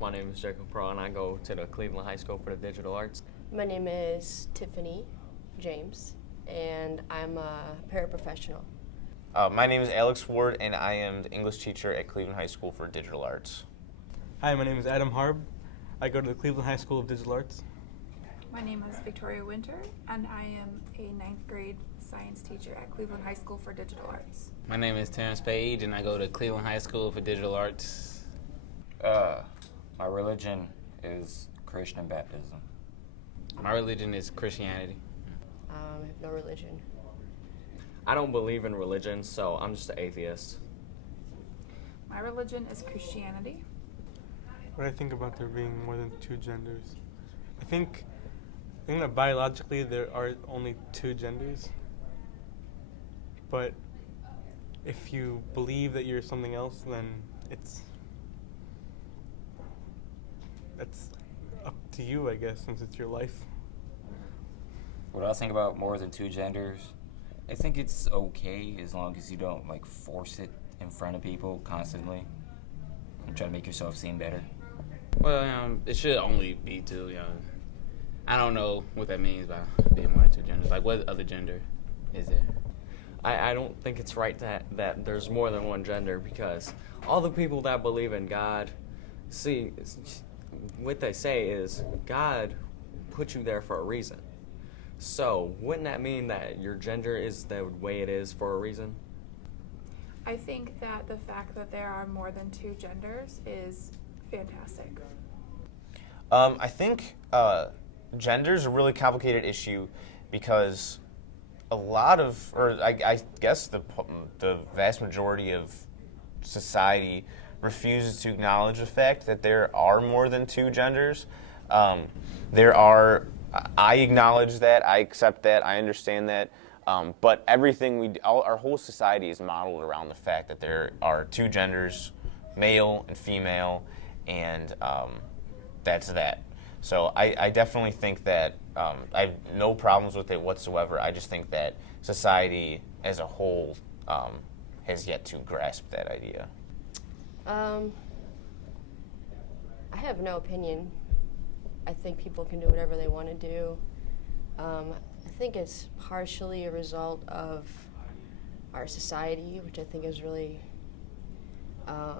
My name is Jacob Pro, and I go to the Cleveland High School for the Digital Arts. My name is Tiffany James, and I'm a paraprofessional. My name is Alex Ward, and I am the English teacher at Cleveland High School for Digital Arts. Hi, my name is Adam Harb. I go to the Cleveland High School of Digital Arts. My name is Victoria Winter, and I am a 9th grade science teacher at Cleveland High School for Digital Arts. My name is Terrence Page, and I go to Cleveland High School for Digital Arts. My religion is Christian baptism. My religion is Christianity. I have no religion. I don't believe in religion, so I'm just an atheist. My religion is Christianity. What I think about there being more than two genders. I think that biologically there are only two genders. But if you believe that you're something else, then that's up to you, I guess, since it's your life. What I think about more than two genders, I think it's okay as long as you don't force it in front of people constantly and try to make yourself seem better. Well, it should only be two. I don't know what that means by being more than two genders. Like, what other gender is there? I don't think it's right that there's more than one gender, because all the people that believe in God, see, what they say is God put you there for a reason. So wouldn't that mean that your gender is the way it is for a reason? I think that the fact that there are more than two genders is fantastic. I think gender is a really complicated issue because I guess the vast majority of society refuses to acknowledge the fact that there are more than two genders. I acknowledge that, I accept that, I understand that, but our whole society is modeled around the fact that there are two genders, male and female, and that's that. So I definitely think that I have no problems with it whatsoever. I just think that society as a whole has yet to grasp that idea. I have no opinion. I think people can do whatever they want to do. I think it's partially a result of our society, which I think is really, I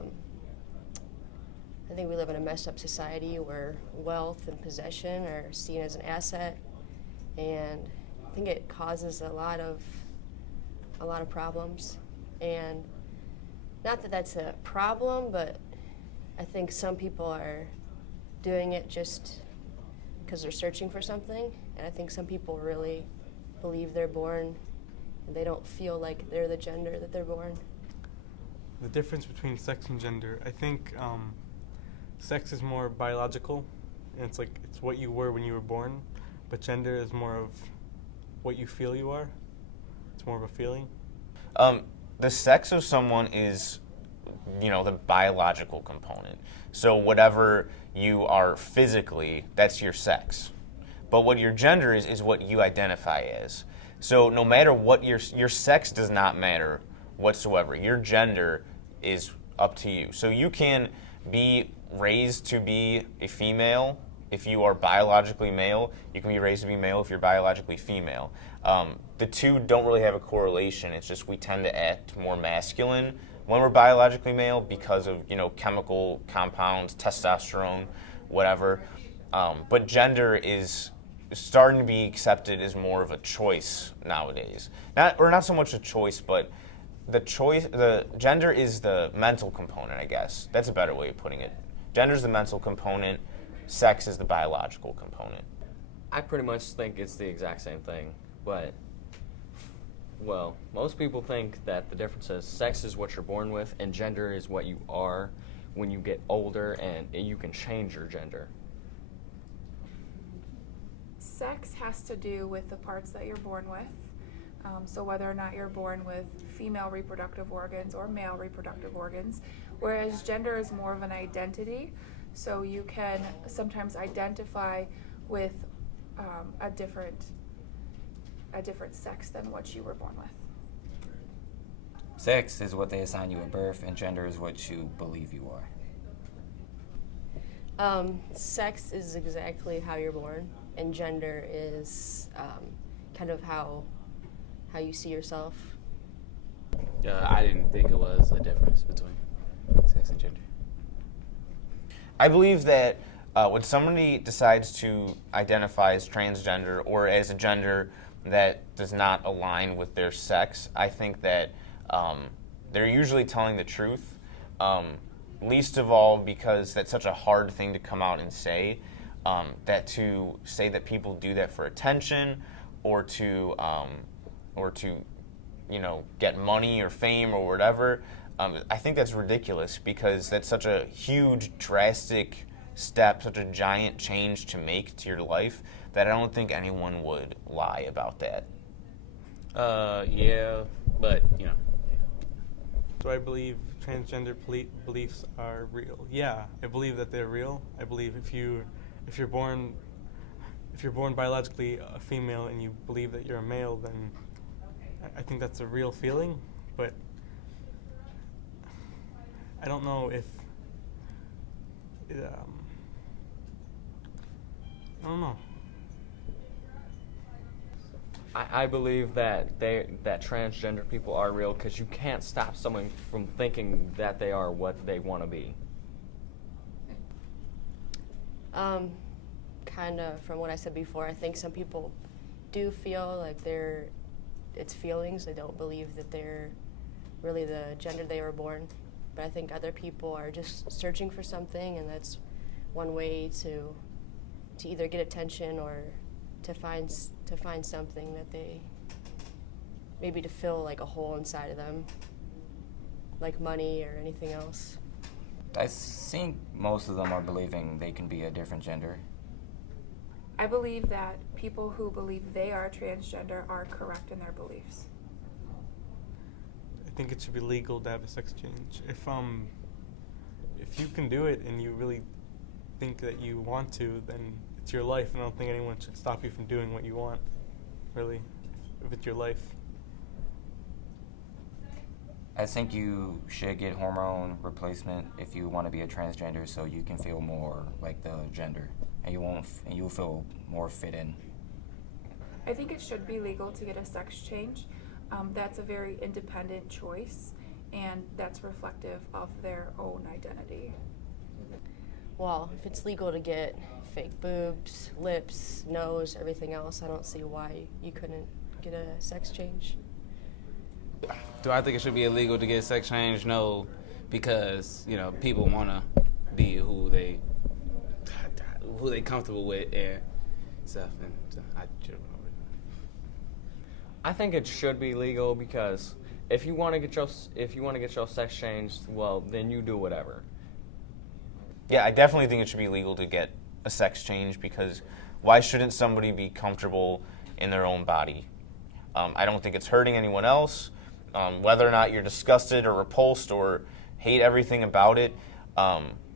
think we live in a messed up society where wealth and possession are seen as an asset, and I think it causes a lot of problems. And not that that's a problem, but I think some people are doing it just because they're searching for something, and I think some people really believe they're born and they don't feel like they're the gender that they're born. The difference between sex and gender, I think sex is more biological, and it's what you were when you were born, but gender is more of what you feel you are. It's more of a feeling. The sex of someone is, the biological component. So whatever you are physically, that's your sex. But what your gender is what you identify as. So no matter what your sex does not matter whatsoever. Your gender is up to you. So you can be raised to be a female if you are biologically male. You can be raised to be male if you're biologically female. The two don't really have a correlation. It's just we tend to act more masculine when we're biologically male because of chemical compounds, testosterone, whatever. But gender is starting to be accepted as more of a choice nowadays. Not so much a choice, but the gender is the mental component, I guess. That's a better way of putting it. Gender is the mental component, sex is the biological component. I pretty much think it's the exact same thing, but, well, most people think that the difference is sex is what you're born with and gender is what you are when you get older, and you can change your gender. Sex has to do with the parts that you're born with. So whether or not you're born with female reproductive organs or male reproductive organs, whereas gender is more of an identity. So you can sometimes identify with a different sex than what you were born with. Sex is what they assign you at birth, and gender is what you believe you are. Sex is exactly how you're born, and gender is kind of how you see yourself. I didn't think it was a difference between sex and gender. I believe that when somebody decides to identify as transgender or as a gender that does not align with their sex, I think that they're usually telling the truth. Least of all because that's such a hard thing to come out and say, that to say that people do that for attention or to get money or fame or whatever, I think that's ridiculous because that's such a huge, drastic step, such a giant change to make to your life that I don't think anyone would lie about that. Yeah, but Do I believe transgender beliefs are real? Yeah, I believe that they're real. I believe if you're born biologically a female and you believe that you're a male, then I think that's a real feeling. But I don't know if I don't know. I believe that transgender people are real because you can't stop someone from thinking that they are what they want to be. Kind of from what I said before, I think some people do feel like it's feelings. They don't believe that they're really the gender they were born. But I think other people are just searching for something, and that's one way to either get attention or to find something that they maybe to fill like a hole inside of them, like money or anything else. I think most of them are believing they can be a different gender. I believe that people who believe they are transgender are correct in their beliefs. I think it should be legal to have a sex change. If you can do it and you really think that you want to, then it's your life, and I don't think anyone should stop you from doing what you want, really, if it's your life. I think you should get hormone replacement if you want to be a transgender, so you can feel more like the gender, and you'll feel more fit in. I think it should be legal to get a sex change. That's a very independent choice, and that's reflective of their own identity. Well, if it's legal to get fake boobs, lips, nose, everything else, I don't see why you couldn't get a sex change. do I think it should be illegal to get a sex change? No, because people want to be who they comfortable with and stuff, and so I think it should be legal because if you want to get your sex changed, well, then you do whatever. Yeah, I definitely think it should be legal to get a sex change because why shouldn't somebody be comfortable in their own body? I don't think it's hurting anyone else. Whether or not you're disgusted or repulsed or hate everything about it,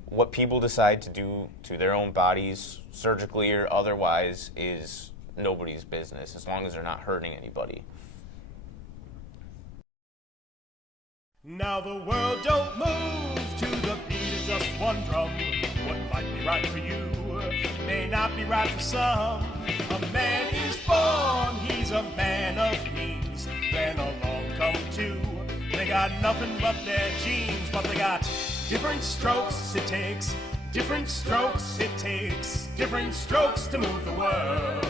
what people decide to do to their own bodies, surgically or otherwise, is nobody's business as long as they're not hurting anybody. Now the world don't move to the beat of just one drum. What might be right for you may not be right for some. A man is born, he's a man of means. Then along come two, they got nothing but their genes, but they got different strokes it takes, different strokes it takes, different strokes to move the world.